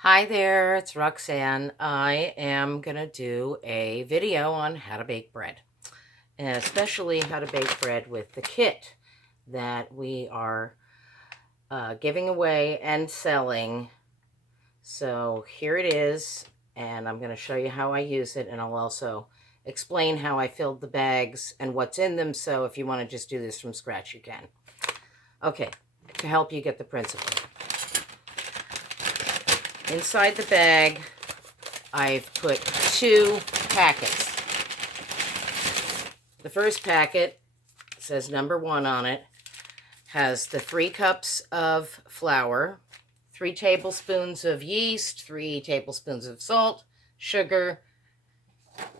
Hi there, it's Roxanne. I am going to do a video on how to bake bread, and especially how to bake bread with the kit that we are giving away and selling. So here it is, and I'm going to show you how I use it, and I'll also explain how I filled the bags and what's in them, so if you want to just do this from scratch, you can. Okay, to help you get the principle. Inside the bag, I've put 2 packets. The first packet says number 1 on it, has the 3 cups of flour, 3 tablespoons of yeast, 3 tablespoons of salt, sugar,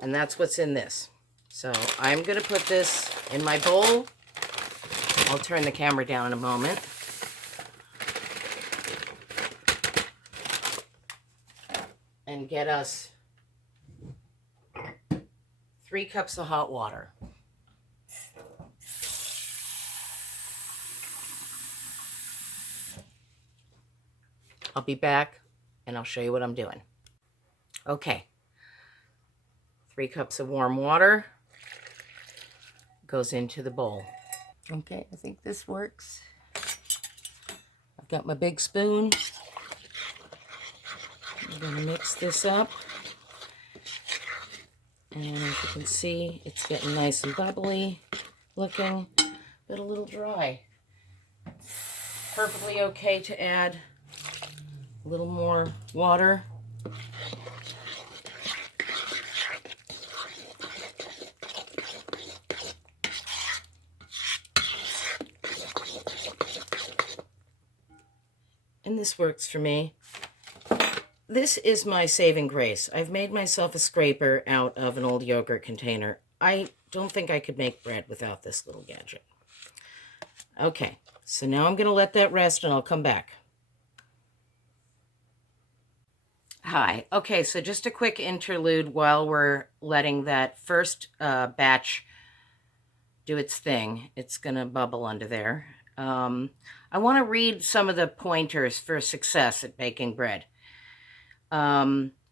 and that's what's in this. So I'm going to put this in my bowl. I'll turn the camera down in a moment. And get us 3 cups of hot water. I'll be back and I'll show you what I'm doing. Okay, 3 cups of warm water goes into the bowl. Okay, I think this works. I've got my big spoon. I'm going to mix this up. And as you can see, it's getting nice and bubbly looking, but a little dry. Perfectly okay to add a little more water. And this works for me. This is my saving grace. I've made myself a scraper out of an old yogurt container. I don't think I could make bread without this little gadget. Okay, so now I'm going to let that rest and I'll come back. Hi. Okay, so just a quick interlude while we're letting that first batch do its thing. It's going to bubble under there. I want to read some of the pointers for success at baking bread.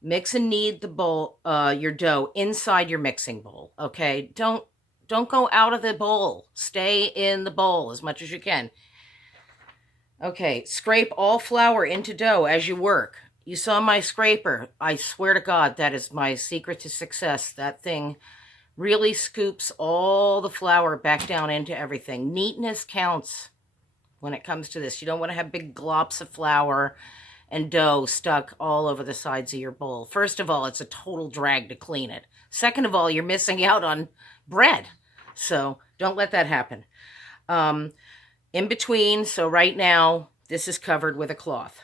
Mix and knead the bowl, your dough inside your mixing bowl. Okay, don't go out of the bowl. Stay in the bowl as much as you can. Okay, scrape all flour into dough as you work. You saw my scraper. I swear to God, that is my secret to success. That thing really scoops all the flour back down into everything. Neatness counts when it comes to this. You don't want to have big glops of flour and dough stuck all over the sides of your bowl. First of all, it's a total drag to clean it. Second of all, you're missing out on bread. So don't let that happen. In between, so right now, this is covered with a cloth.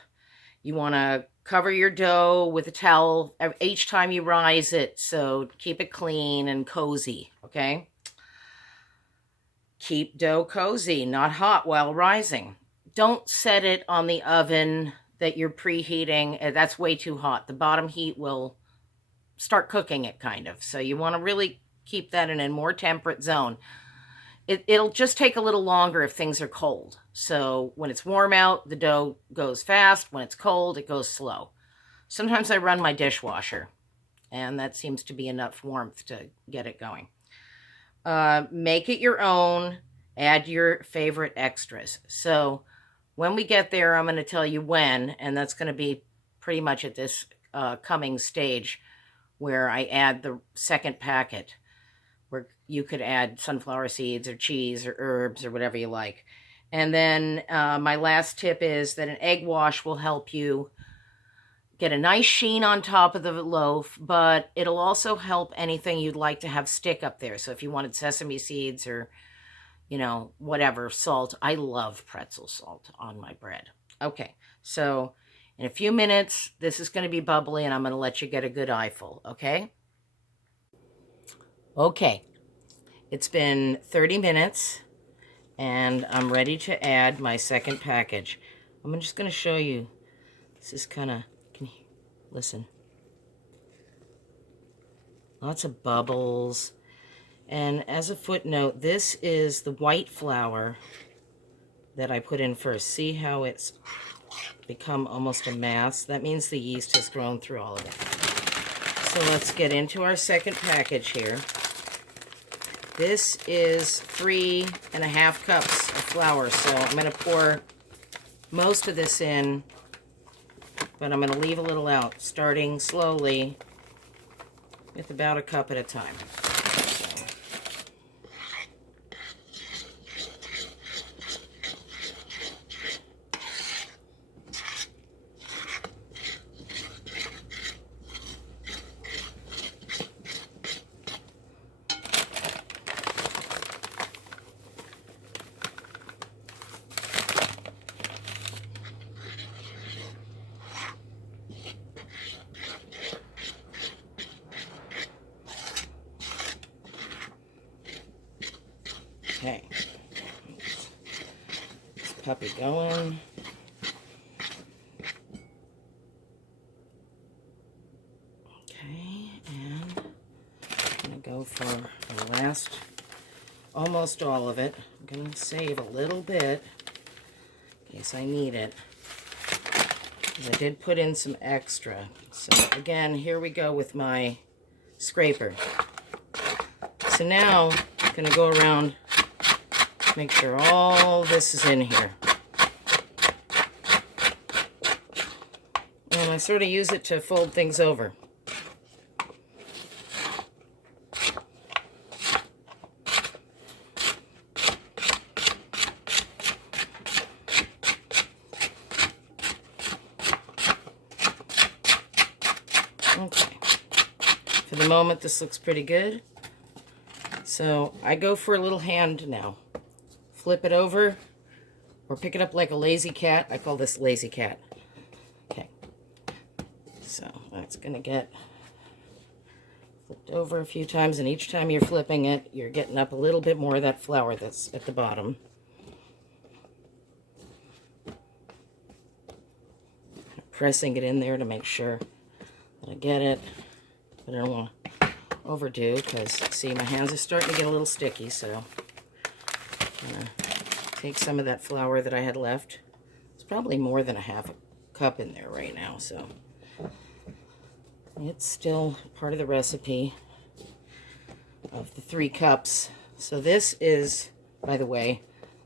You want to cover your dough with a towel each time you rise it, so keep it clean and cozy, okay? Keep dough cozy, not hot while rising. Don't set it on the oven that you're preheating. That's way too hot. The bottom heat will start cooking it, kind of. So you want to really keep that in a more temperate zone. It'll just take a little longer if things are cold. So when it's warm out, the dough goes fast. When it's cold, it goes slow. Sometimes I run my dishwasher, and that seems to be enough warmth to get it going. Make it your own. Add your favorite extras. So when we get there, I'm going to tell you when, and that's going to be pretty much at this coming stage where I add the second packet, where you could add sunflower seeds or cheese or herbs or whatever you like. And then my last tip is that an egg wash will help you get a nice sheen on top of the loaf, but it'll also help anything you'd like to have stick up there. So if you wanted sesame seeds or, you know, whatever, salt. I love pretzel salt on my bread. Okay, so in a few minutes, this is going to be bubbly, and I'm going to let you get a good eyeful, okay? Okay, it's been 30 minutes, and I'm ready to add my second package. I'm just going to show you. This is kind of, can you listen? Lots of bubbles. And as a footnote, this is the white flour that I put in first. See how it's become almost a mass. That means the yeast has grown through all of it. So let's get into our second package here. This is 3½ cups of flour, so I'm going to pour most of this in, but I'm going to leave a little out, starting slowly with about a cup at a time. Okay, this puppy going. Okay, and I'm going to go for the last, almost all of it. I'm going to save a little bit in case I need it, because I did put in some extra. So again, here we go with my scraper. So now I'm going to go around, make sure all this is in here. And I sort of use it to fold things over. Okay. For the moment, this looks pretty good. So I go for a little hand now. Flip it over, or pick it up like a lazy cat. I call this lazy cat. Okay. So that's going to get flipped over a few times, and each time you're flipping it, you're getting up a little bit more of that flour that's at the bottom. Pressing it in there to make sure that I get it, but I don't want to overdo, because see, my hands are starting to get a little sticky, so I'm going to take some of that flour that I had left. It's probably more than ½ cup in there right now, so it's still part of the recipe of the 3 cups. So this is, by the way,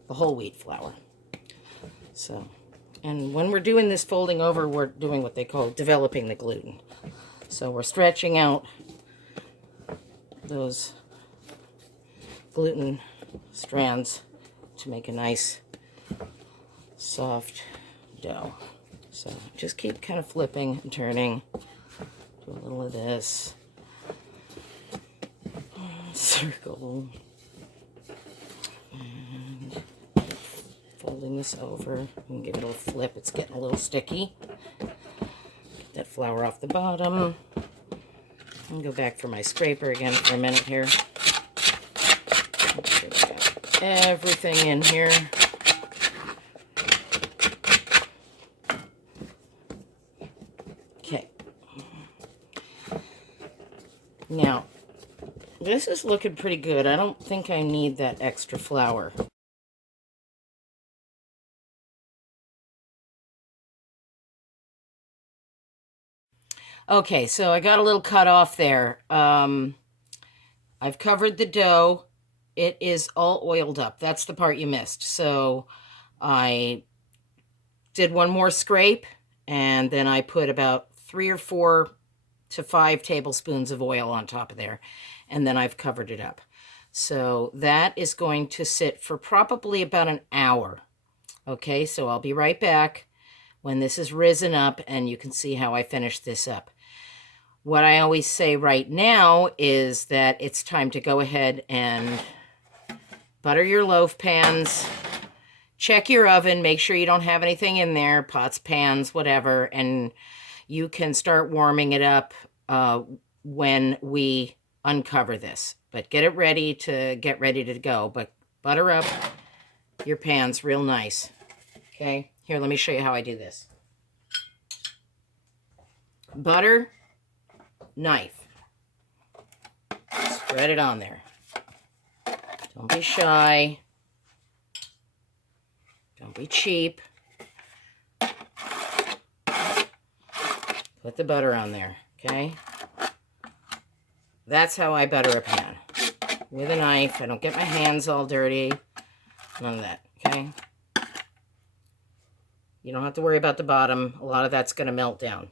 the whole wheat flour. So, and when we're doing this folding over, we're doing what they call developing the gluten. So we're stretching out those gluten strands to make a nice soft dough. So just keep kind of flipping and turning. Do a little of this. Circle. And folding this over and give it a little flip. It's getting a little sticky. Get that flour off the bottom. I'll go back for my scraper again for a minute here. Make sure we got everything in here. Okay. Now, this is looking pretty good. I don't think I need that extra flour. Okay, so I got a little cut off there. I've covered the dough. It is all oiled up. That's the part you missed. So I did one more scrape, and then I put about 3 or 4 to 5 tablespoons of oil on top of there, and then I've covered it up. So that is going to sit for probably about an hour. Okay, so I'll be right back when this is risen up, and you can see how I finish this up. What I always say right now is that it's time to go ahead and butter your loaf pans. Check your oven, make sure you don't have anything in there, pots, pans, whatever, and you can start warming it up when we uncover this. But get it ready to go. But butter up your pans real nice. Okay, here, let me show you how I do this. Butter, knife. Spread it on there. Don't be shy. Don't be cheap. Put the butter on there, okay? That's how I butter a pan. With a knife. I don't get my hands all dirty. None of that, okay? You don't have to worry about the bottom. A lot of that's going to melt down.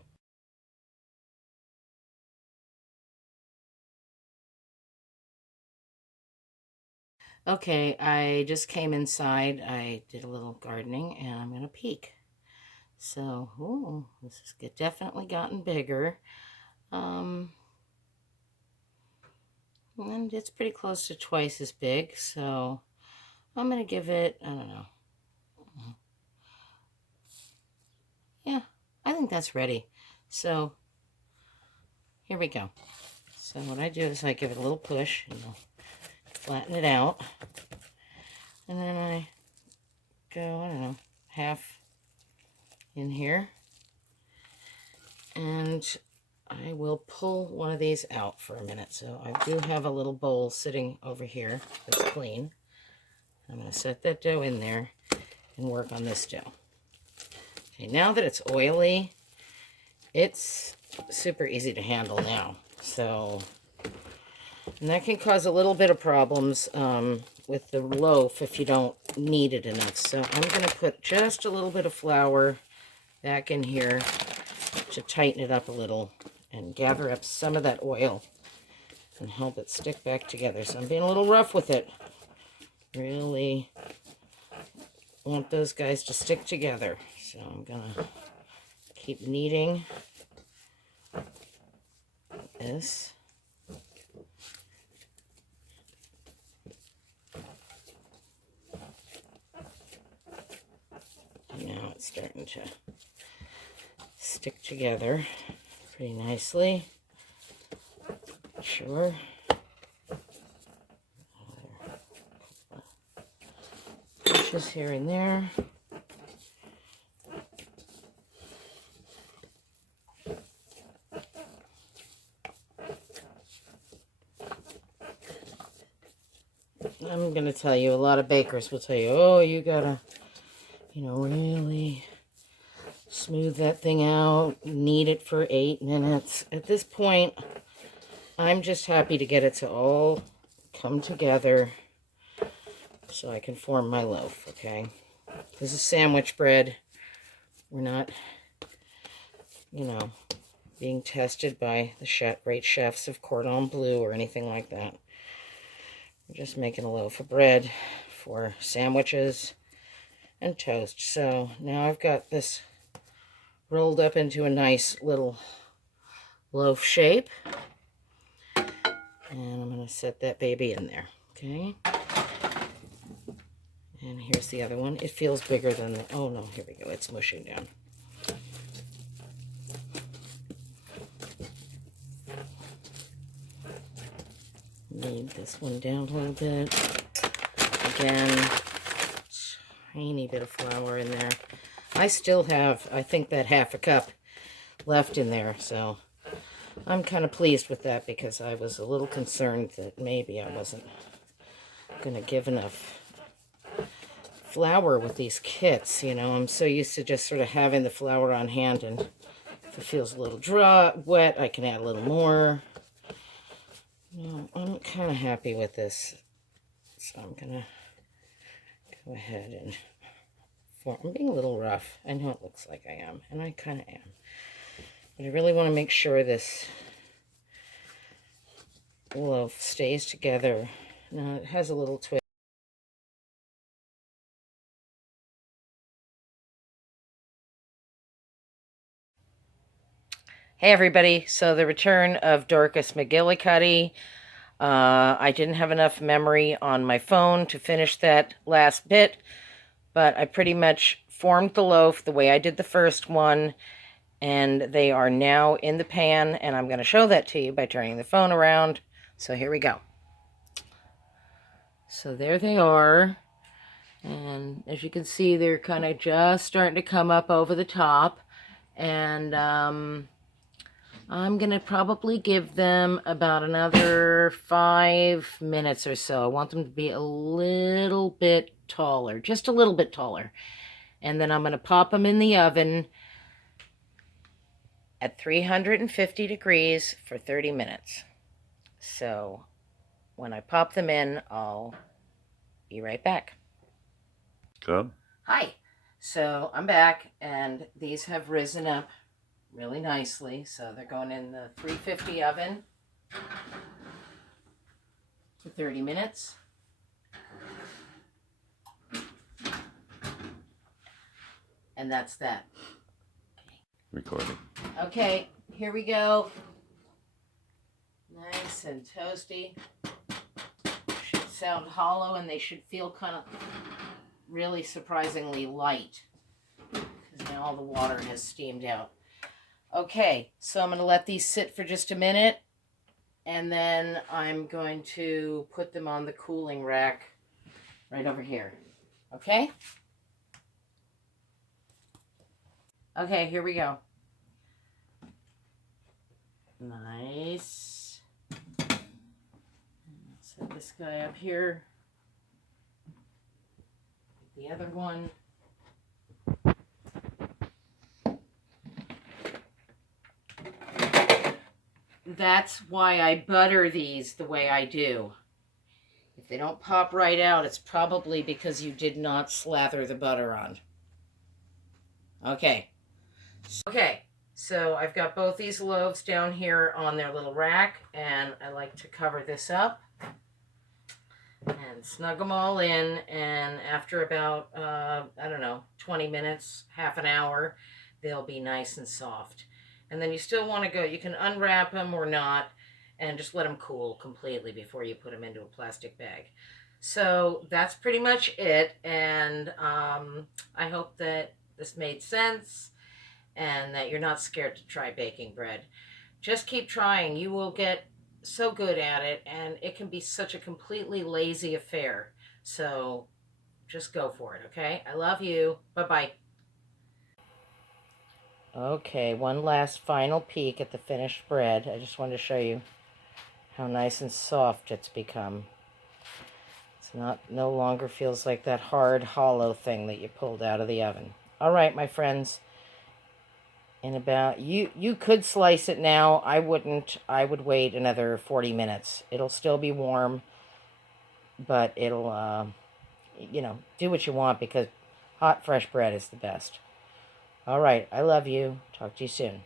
Okay, I just came inside. I did a little gardening, and I'm going to peek. So, ooh, this has definitely gotten bigger. And it's pretty close to twice as big, so I'm going to give it, I don't know. Yeah, I think that's ready. So, here we go. So what I do is I give it a little push, and I'll flatten it out. And then I go, I don't know, half in here. And I will pull one of these out for a minute. So I do have a little bowl sitting over here that's clean. I'm going to set that dough in there and work on this dough. Okay, now that it's oily, it's super easy to handle now. So, and that can cause a little bit of problems with the loaf if you don't knead it enough. So I'm going to put just a little bit of flour back in here to tighten it up a little and gather up some of that oil and help it stick back together. So I'm being a little rough with it. Really want those guys to stick together. So I'm going to keep kneading this. Now it's starting to stick together pretty nicely. Sure. Pushes here and there. I'm going to tell you, a lot of bakers will tell you, oh, you gotta, really smooth that thing out, knead it for 8 minutes. At this point, I'm just happy to get it to all come together so I can form my loaf, okay? This is sandwich bread. We're not, being tested by the great chefs of cordon bleu or anything like that. We're just making a loaf of bread for sandwiches and toast. So now I've got this rolled up into a nice little loaf shape. And I'm going to set that baby in there, okay? And here's the other one. It feels bigger than the, oh no, here we go. It's mushing down. Knead this one down a little bit. Again, tiny bit of flour in there. I still have, I think, that half a cup left in there, so I'm kind of pleased with that because I was a little concerned that maybe I wasn't going to give enough flour with these kits. I'm so used to just sort of having the flour on hand, and if it feels a little dry, wet, I can add a little more. No, I'm kind of happy with this, so I'm going to go ahead and form. I'm being a little rough. I know it looks like I am, and I kind of am. But I really want to make sure this loaf stays together. Now, it has a little twist. Hey everybody, so the return of Dorcas McGillicuddy. I didn't have enough memory on my phone to finish that last bit, but I pretty much formed the loaf the way I did the first one, and they are now in the pan, and I'm going to show that to you by turning the phone around. So here we go. So there they are, and as you can see, they're kind of just starting to come up over the top, and I'm going to probably give them about another 5 minutes or so. I want them to be a little bit taller, just a little bit taller. And then I'm going to pop them in the oven at 350 degrees for 30 minutes. So when I pop them in, I'll be right back. Good. Hi. So I'm back, and these have risen up really nicely. So they're going in the 350 oven for 30 minutes. And that's that. Recording. Okay, here we go. Nice and toasty. Should sound hollow, and they should feel kind of really surprisingly light, because now all the water has steamed out. Okay, so I'm going to let these sit for just a minute, and then I'm going to put them on the cooling rack right over here. Okay? Okay, here we go. Nice. Set this guy up here. The other one. That's why I butter these the way I do. If they don't pop right out, it's probably because you did not slather the butter on. Okay. Okay, so I've got both these loaves down here on their little rack, and I like to cover this up and snug them all in, and after about, 20 minutes, half an hour, they'll be nice and soft. And then you still want to go, you can unwrap them or not, and just let them cool completely before you put them into a plastic bag. So that's pretty much it, and I hope that this made sense and that you're not scared to try baking bread. Just keep trying. You will get so good at it, and it can be such a completely lazy affair. So just go for it, okay? I love you. Bye-bye. Okay, one last final peek at the finished bread. I just wanted to show you how nice and soft it's become. It's no longer feels like that hard, hollow thing that you pulled out of the oven. All right, my friends. In about, you could slice it now. I wouldn't. I would wait another 40 minutes. It'll still be warm, but it'll, do what you want, because hot, fresh bread is the best. All right, I love you. Talk to you soon.